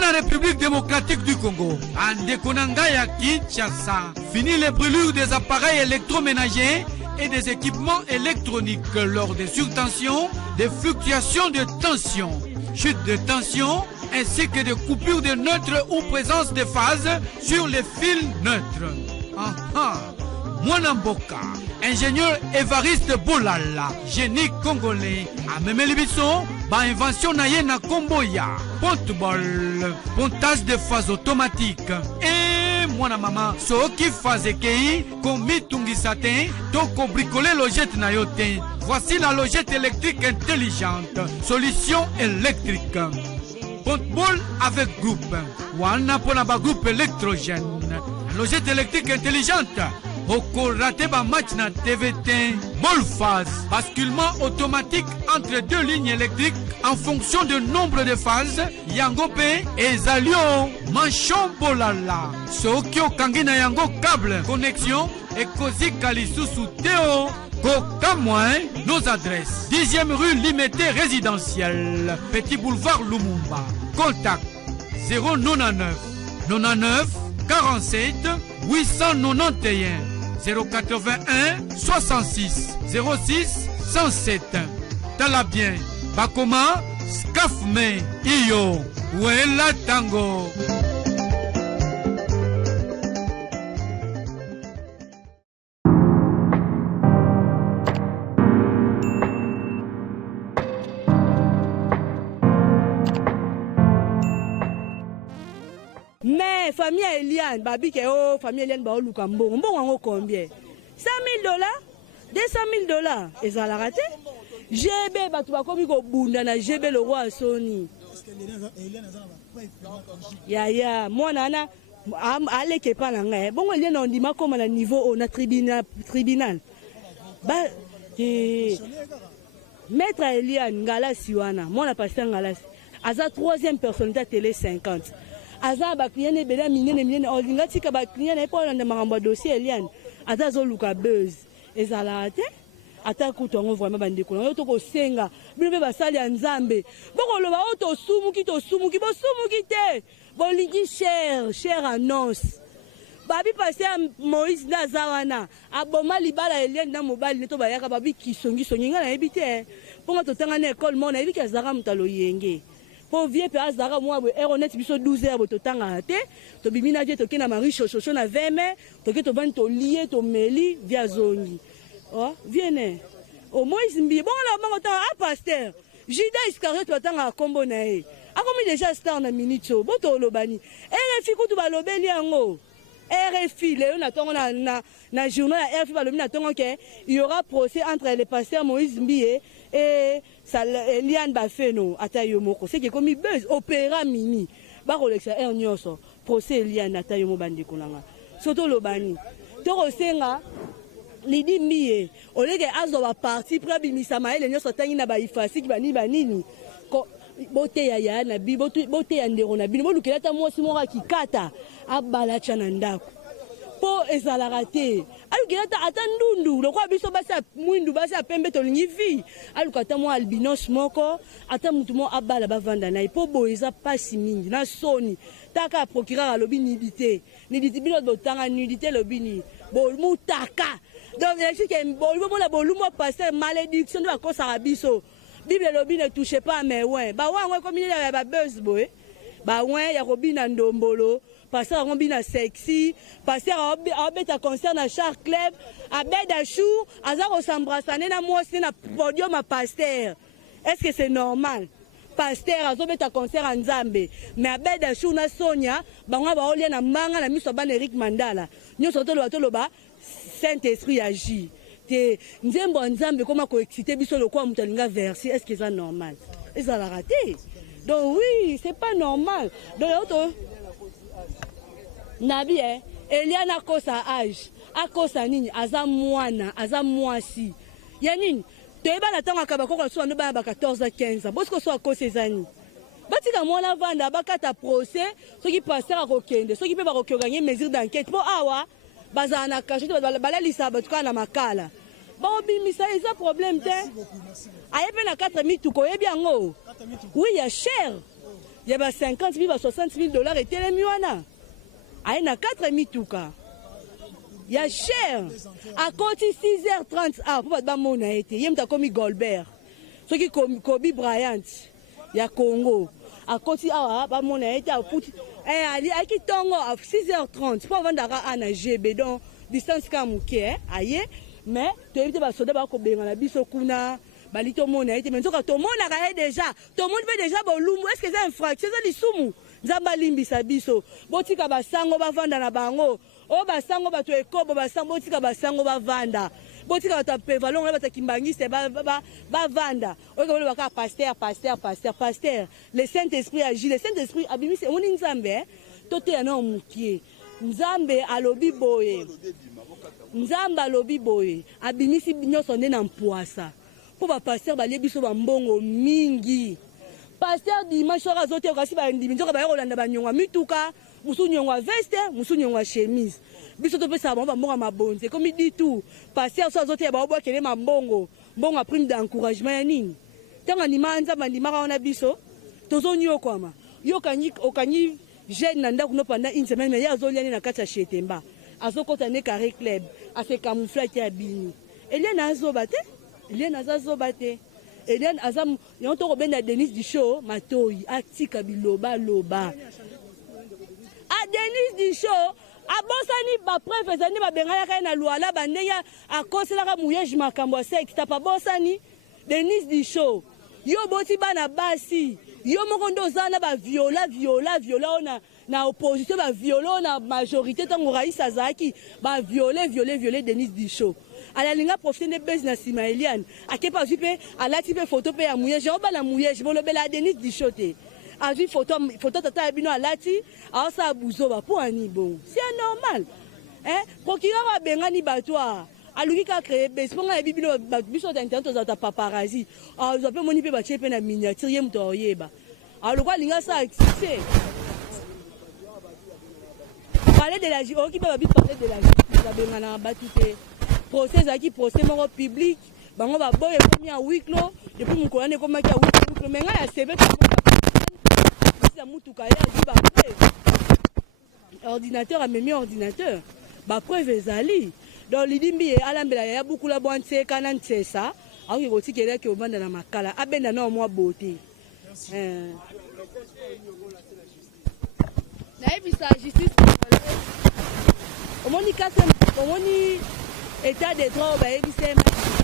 La République démocratique du Congo, Andekonanga ya Kinshasa, fini les brûlures des appareils électroménagers et des équipements électroniques lors des surtensions, des fluctuations de tension, chute de tension, ainsi que des coupures de neutres ou présence de phases sur les fils neutres. Mwanamboka, ingénieur Évariste Bolala, génie congolais, a même l'ébisson, ba invention naye na Komboya, ponte-bol, pontage de phase automatique. Et mwana mama, so qui phase kei, komi tungisate, toko bricoler logette na yote. Voici la logette électrique intelligente, solution électrique. Ponte-bol avec groupe, wana ponaba groupe électrogène. Logette électrique intelligente. Oko raté ba match na TVT. Bolphase, basculement automatique entre deux lignes électriques en fonction du nombre de phases. Yango pe ezalio manchon bolala. Sokyo kangina yango câble connexion et kozi kalisusu teo. Koka moins nos adresses. 10e rue Limité résidentielle. Petit boulevard Lumumba. Contact 099 99 47 891 081 66 06 107. Tala bien. Bakoma Skafme Iyo Wela Tango. Mais famille Eliane, babi ke oh famille Eliane ba oluka mbongo. Mbongo ngo combien? $100,000, $200,000 et ça l'a raté. GB batu ba komi ko bunda na GB le roi Sony. Ya moi nana ale ke pa na ngai. Bongo Eliane on dit ma comme na niveau na tribunal. Ba Maître Eliane ngala siwana, moi na pasteur ngala. Aza 3e personnalité télé 50. Aza ba client bela minene olinga tika ba client pour na mangamba dossier Eliane ata zo luka buzz ezala te ata kutongo vraiment bandeko na to ko senga bino be basali ya nzambe boko loba to sumuki bo sumuki te bolingi cher annonce babi passé Moïse Nazawana aboma libala Eliane na mobali neto bayaka babi kisongi nga na ebite ponga to tanga na école mona ebi kazaka mutalo yenge. Pour vieux père Azara, moi, honnête, biso 12 heures, to tanga te, to bimina je to kena mari chocho na 20 mai, to ke to ban to lié to meli via zongi. Oh, viens. Au moins zimbi bon la bango ta a pasteur. Judas Iscariot to tanga kombo na e. A comme déjà star na minute bo to lobani. RFI ko to ba lobeli yango. RFI le na tongo na journal RFI ba lobina tongo ke il y aura procès entre le pasteur Moïse Mbie et Eliane Bafeno atayomoko c'est que comme buzz opéra mini ba rolexa er nyoso procès Eliane atayomo bandeko nanga soto lobani to rosenga lidi mie olege azo ba parti prabi misamaele nyoso tangi na ba ifasi ki banini ko bote ya na bi bote ya ndero na bino bolukela ta mwasi mora kikata abala chana ndako po ezala te alukela ta ata ndundu lokwa biso basa mwindu basa pembe to lingi vi alukata mo albinos moko ata mutu mo abala bavanda na po boeza pasi mingi na soni taka procureur alobi nidité bino botanga nidité lobini bo mutaka donc je sais que bo la bolumo passer malédiction de la cause arabiso Bible lobi ne touchez pas mais ouais ba ouais comme il y a ba buzz boy ba ouais ya robina ndombolo passer robina sexy passer abeta concert na Char Club abeda chou azaro s'embrasser na moi c'est na podium à pasteur. Est-ce que c'est normal? Pasteur azobeta concert en Nzambe mais abeda chou na Sonia bango ba olia na manga na miso ban Eric Mandala nyoso to loba Saint-Esprit agit. Nzembo Nzambe comment coexciter biso le quoi mutalinga verser, est-ce que c'est normal? Et ça l'a raté. Donc oui, c'est pas normal. Donc auto Nabi Eliane a kosa âge, a kosa nini aza mwasi. Ya nini? Teba na tanga kabako kwa so no ba 14 à 15 ans. Bosko so a kosa ezani. batika mwana vanda bakata procès soki pasteur akokende soki mpe bakokoganye mesure d'enquête mpo awa bazala na cachete balalisa batukaa na makala baobimisa eza problème te aye mpe na 4 mituka oyebi yango oui ya cher ya ba 50 000 ba 60 000 dollars etelemi wana aye na 4 mituka ya cher akoti 6h30 mpo bato bamona ye te ye moto akomi Goldberg soki Kobe Bryant ya Congo akoti awa bamona ye te aputi ayaki ntongo 6h30 mpo avandaka ana GB donc distance ka moke aye mais toyebi te basoda bakobenga na biso kuna bali tomona ye te mais nzoka tomonaka ye déjà tomoni mpe déjà bolumbu est ce que eza infraction eza lisumu nzambe alimbisa biso botika basango bavanda na bango o basango bato ekobo basango botika basango bavanda botika bato apevalongo bato kimbangiste bavanda oyo baka pasteur le Saint-Esprit agit le Saint-Esprit abimisi omoni nzambe toteya na omukie nzambe alobi boye abimisi nyonso nde na mpwasa mpo bapasteur balie biso bambongo mingi pasteur dimanche soki azote okasi bandimi nzoka baye kolanda banyongwa mituka musu nyongwa veste musu nyongwa chemise biso topesaka bango bambongo ya mabonzi ekomi ditu pasteur so azote baobwakele mambongo mbongo aprime d'encouragement ya nini ntango andima nzambe andimaka wana biso tozonyokwama yo okanyi jeune na ndako no pendant une semaine mais ye azolia ne na kati ya chetemba azokota ne carré club ase camouflage ya bini eliane azoba te Eliane azam yonto kobenda Denis Disho matoi atika biloba Denis Disho abosani ba preuve ezani ba bengala ka na luala bandeya akoselaka muyeji makambo sex tapa bosani Denis Disho yo boti bana basi yo moko ndo zana ba viola na opposition ba viola na majorité tango Raïssa Zaki ba violer Denis Disho ala linga profiter de business na Eliane akepa jupe alati pe photo pe ya muyeji obala muyeji bolobela Denis Disho te azu photo tata bino alati asa buzoba po ani bon c'est normal procureur ba bengani batwa aluki ka créer bes ponga bibino biso d'internet za paparazzi azu pe moni pe ba chepe na miniature ye mto oyeba alukwa linga sa accès parler de la qui va parler de la justice ba bengana batute procès qui procès moko public bango ba boye komi a huis clos depuis mukolane koma ki a huis clos menga ya sebe ya mutuka ya di ba ordinateur a même ordinateur ba preuve ezali donc lidimbi alambela ya beaucoup la bonne kana ntesa awi kotikela ke obanda na makala abenda na mwa beauté na ebisa justice omoni kase omoni état de droit ba ebisa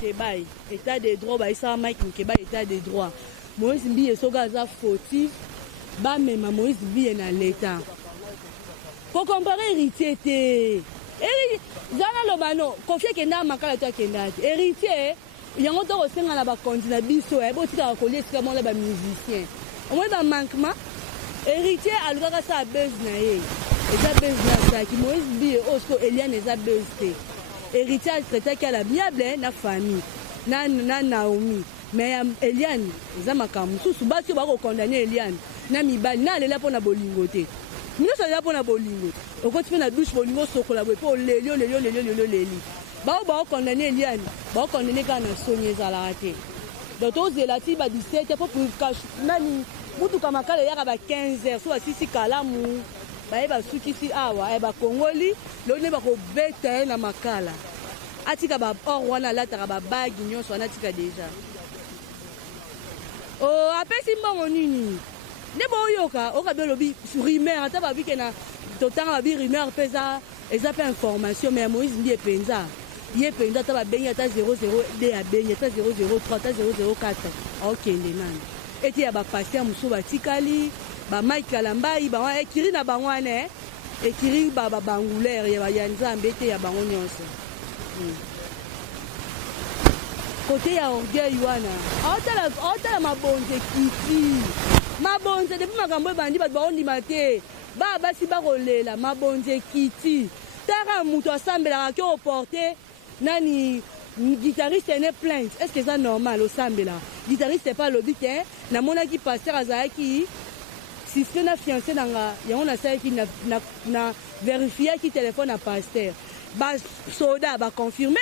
Mike état de droit ba isa Mike Nkeba état de droit Moïse Mbiye soga za fautif ba mema Moïse Mbiye na l'état pour comparer héritier te zana lobano confie kenda makala to kenda héritier yango to kosenga na ba kondina biso botika ko lesika mo la ba musicien au moins ba manquement héritier alukaka sa buzz na ye eza buzz na sa ki Moïse Mbiye osko Eliane eza buzz te héritier traité qui a la biable na famille na Naomi mais Eliane eza makambo susu basi ba ko condamner Eliane na mibali na lela pona bolingo te mino so lela pona bolingo okoti pe na douche bolingo sokola boy po leli ba ko condamner Eliane ba ko condamner kana sonyeza la raté donc ozela ti ba 17 pour cash nani mutu kama kale yaka ba 15h so asisi kalamu ba sukisi awa ba kongoli lo ne ba ko beta na makala atika ba or wana lataka ba bagi nyonso anatika déjà apesi mbongo nini ne boyoka okabelobi rumeur ata babike na totanga babi rumeur pesa eza pe information mais Moïse Mbiye penza ye penza ata babengi ata 00D abengi ata 003 ata 004 okende nani eti ya bapasteur mosusu batikali bamike kalambai bango ekiri na bango wana ekiri babangulaire ya nzambe ete ya bango nyonso kote ya orgueil wana aotala mabonze kiti mabonze depuis makambo ebandi bato baondima te basi bakolela mabonze kiti taka moto asambelaka ke oporte nani guitariste ene plainte est ce que eza normal osambela guitariste epa alobi te namonaki pasteur azalaki assisté na fiancé nanga yango nasalaki na vérifiaki téléphone à pasteur basoda baconfirme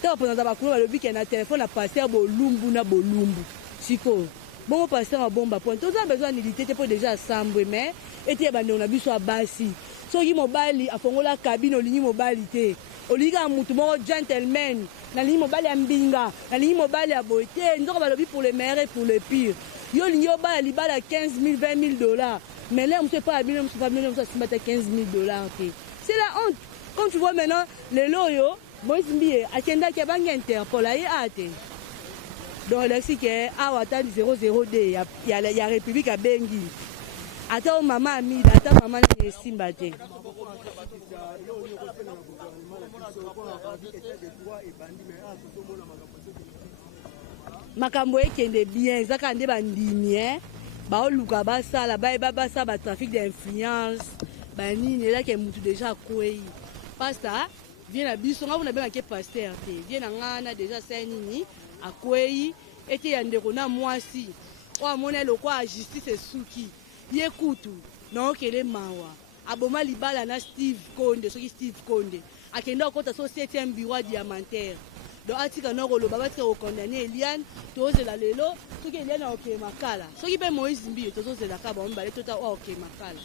te baponaka bakulu balobi ke na téléphone à pasteur bolumbu na bolumbu sikoyo bongo pasteur abomba point toza besoin nilité te mpo déjà asambwe mais ete ya bandeko na biso abasi soki mobali afongola kabine olingi mobali te olingi kaka mutu moko gentleman nalingi mobali ya mbinga nalingi mobali ya boye te nzoko balobi pour le meilleur et pour le pire yo olingi obala libala 15 000 20 000 dollars mais là mosu epa abino mosu famille mosu asimba te 15 000 dollars te c'est la honte comme tu vois maintenant lelo oyo Moïse Mbie akendaki abangi Interpol aye ate donc lexi ke awa ata 00D ya république abengi ata o mama amida ata mama nini esimba te makambo ekende bien ezaka nde bandimi baoluka basala bayeba basala batrafic d'influence banini elake mutu déjà akwei pasta vie na biso nga mpona bengake paster te vie na nga na déjà sa nini akwei ete ya ndeko na mwasi oyo amoni elokwa ya justice esuki ye kutu naokele mawa aboma libala na Steve Konde soki Steve Konde akende okota so 7e bureau diamantaire donc atika na koloba batika kokondane Eliane tozela lelo soki Eliane aokele makala soki mpe Moïse Mbie tozozelaka bango mibale tota oyo aokele makala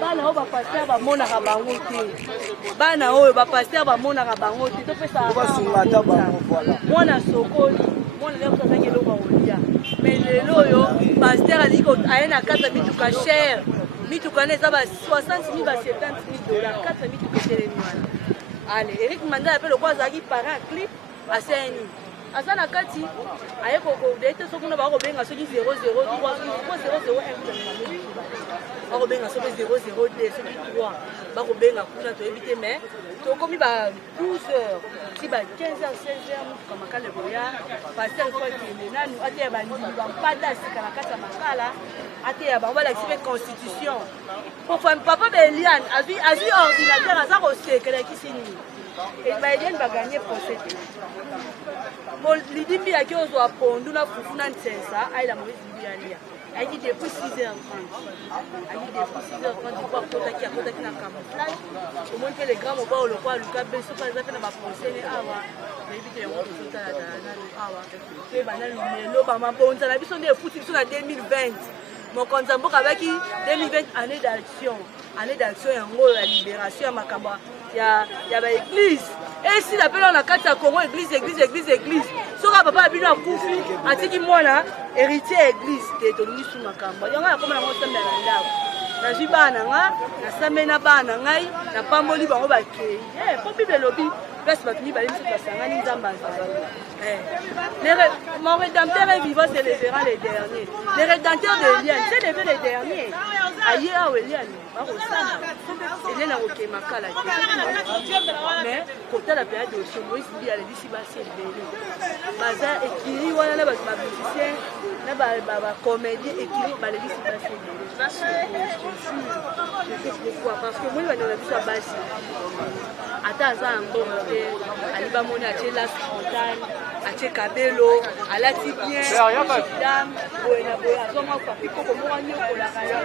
bana oyo bapaster bamonaka bango te bana oyo bapaster bamonaka bango te topesa mwana sokoli mwana leko azangi eloko akolia mais lelo oyo paster alingi aye na kata mituka chere mituka ne eza ba 60 000 ba 70 000 dollars kata mituka etelemi wana ale Eric Mandala mpe lokwa azalaki parent clip aseni aza na kati aye kokode te soki kuna bakobenga soki 003 po 001 bakobenga soki 002 soki 3 bakobenga kuna toyebi te mais tokomi ba 12 heures ti ba 15 heures 16 heures mutuka makala boya paster fo akende nanu ateya bandimi bampada asika na kati ya makala ateya bango balakisi mpe constitution papa Eliane azwi ordinateur aza kosekelakisi nini baeliane baganye procès te lidimbi yaki ozwa pondu na fufu na nsensa ayela Moïse Mbie alia ayiki depuis 6h30 ayiki depuis 6h30 po akotaki na camouflage omoni mpe le grand mobao lokwa aluka be soki aza mpe na baprocene awa nayebi te yango tozotala nanu awa mpe bananu lelo bamabonza na biso nde efuti biso na 2020 mokonzi ya mboka abaki 2020 année d'action yango ya libération ya makambo ya baeglise esila mpe na kati ya Congo église soki papa abino akufi atiki mwana héritier ya église te tolingi su makambo yango yakoma nango osambela na ndako nazwi bana nga nasame na bana ngai napamboli bango bakei po bible elobi place bato mibale miso basangani nzambe azali mon rédempteur est vivant, c'est le verra les derniers. Le rédempteur de Eliane, c'est le les derniers. Aïe, Eliane, Eliane a roqué ma cala. Mais, quand elle a période de Moïse, il y a les ici-bas, Baza équilibre, on a des musiciens, on a des comédiens, équilibre, les ici-bas, pourquoi? Parce que moi, on a vu ça bas. Attends, un bon Aliba Moni a tué la montagne, a tué Kabelo, a la Tibien, Dame, Boena Boya, comment faire pico comme moi, nous pour la carrière.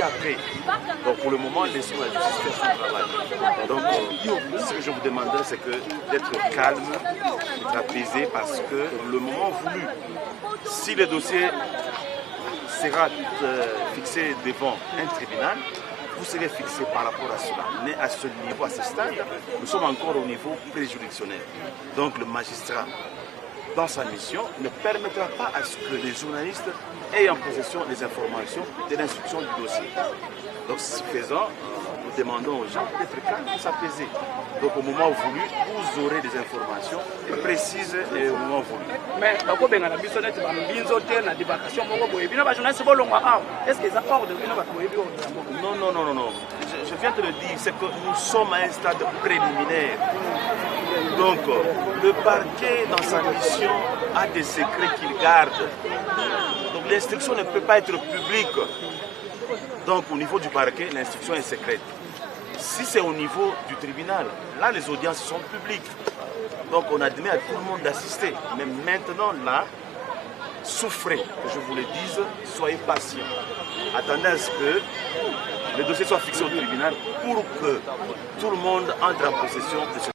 Après. Donc pour le moment, laissons la justice faire son travail. Donc ce que je vous demanderais, c'est d'être calme, d'apaiser, parce que le moment voulu, si le dossier sera fixé devant un tribunal, vous serez fixé par rapport à cela. Mais à ce niveau, à ce stade, nous sommes encore au niveau préjuridictionnel. Donc le magistrat, dans sa mission, ne permettra pas à ce que les journalistes aient en possession des informations de l'instruction du dossier. Donc, ce faisant, nous demandons aux gens d'être calmes et de s'apaiser. Donc, au moment voulu, vous aurez des informations précises et au moment voulu. Mais, est-ce que ça hors de Non. Je viens de le dire, c'est que nous sommes à un stade préliminaire. Donc, le parquet, dans sa mission, a des secrets qu'il garde. Donc, l'instruction ne peut pas être publique. Donc, au niveau du parquet, l'instruction est secrète. Si c'est au niveau du tribunal, là, les audiences sont publiques. Donc, on admet à tout le monde d'assister. Mais maintenant, là, souffrez, que je vous le dise, soyez patients. Attendez à ce que le dossier soit fixé au tribunal pour que tout le monde entre en possession de ce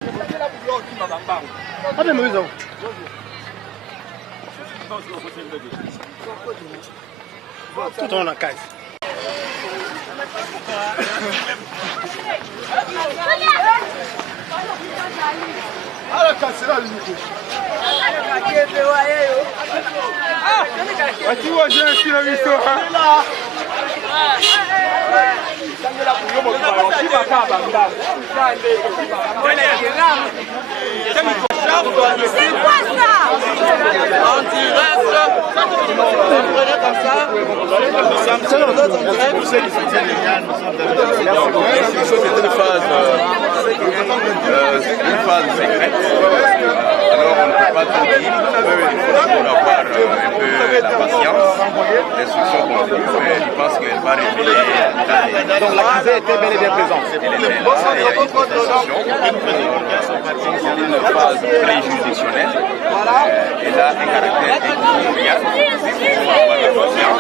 tout en la caisse. C'est quoi ça? En direct, vous prenez comme ça. C'est une phase secrète. Alors on ne peut pas tout dire. Il faut avoir un peu la patience. L'instruction continue, mais je pense qu'elle va révéler. Donc l'accusé était bel et bien présent. Elle était là, il y a une conversation. C'est une phase préjuridictionnelle. Elle a un caractère équilibré. Il faut avoir la patience.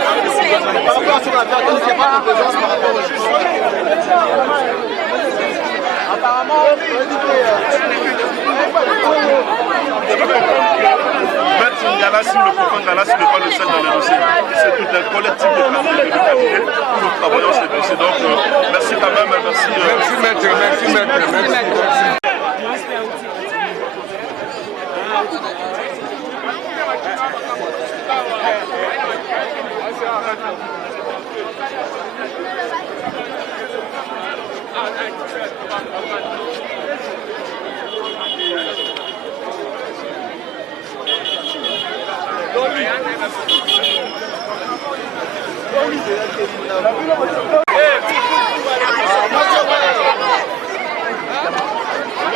Par rapport à son affaire, il n'y a pas de présence par rapport au juge. Apparemment, Maître Ngalassi, le copain Ngalassi n'est pas le seul dans le dossier. C'est tout un collectif de travail de cabinet où nous travaillons ce dossier. Donc, merci quand même. Merci maître.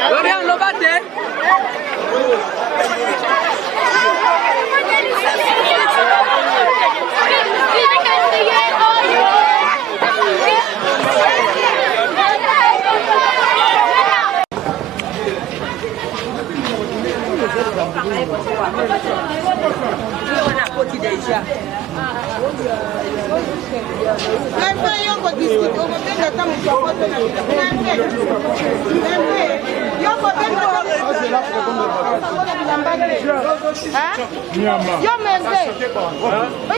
Lorian Lobate. Yo